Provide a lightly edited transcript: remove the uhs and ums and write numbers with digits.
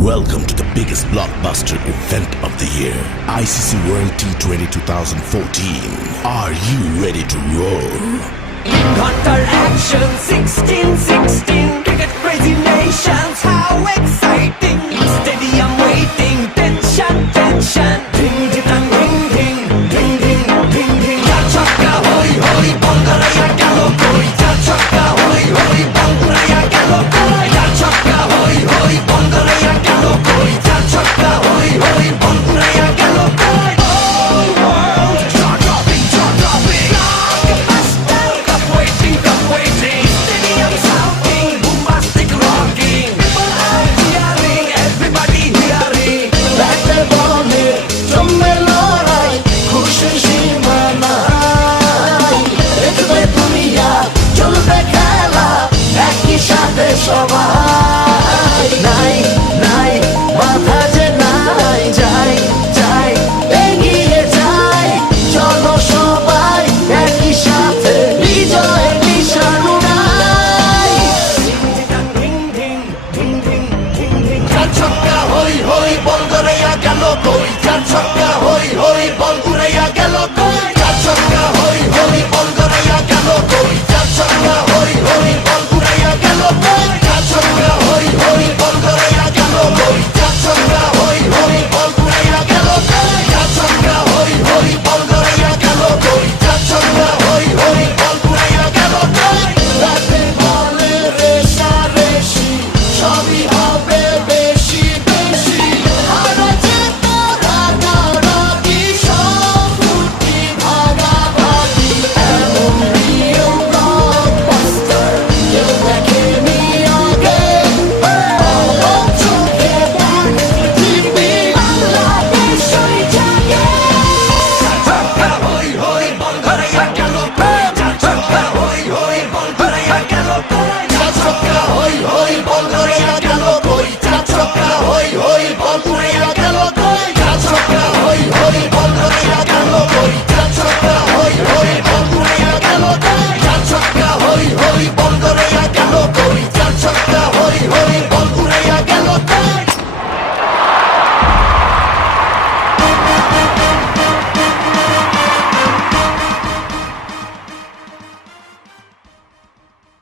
Welcome to the biggest blockbuster event of the year, ICC World T20 2014. Are you ready to roll? Hunter action 16-16 cricket crazy nations, how exciting! Stadium waiting, tension, tension. Ding ding dang, ding ding ding ding ding ding. Cha chakka hoi hoi, Bangaraya gelo koi. Cha chakka hoi hoi, Bangaraya gelo koi. Cha chakka hoi hoi, Bangaraya gelo koi. Cha chakka hoi hoi, Bangaraya gelo koi. Oh world, jaw dropping, jaw dropping. Blockbuster, cup waiting, cup waiting. Stadium shouting, bombastic rocking. People are cheering, everybody hearing. ব্যাটে বলে জমে লড়াই, খুশির সীমা নাই। দেখবে দুনিয়া, চলবে খেলা, একই সাথে সবাই। নাই নাই বাধা যে নাই, যাই যাই এগিয়ে যাই। চলো সবাই একই সাথে, বিজয়ের নিশান উড়াই। Ding ding ding ding ding ding. চার ছক্কা হই হই, বল গড়াইয়া গেল কই। চার ছক্কা হই হই, বল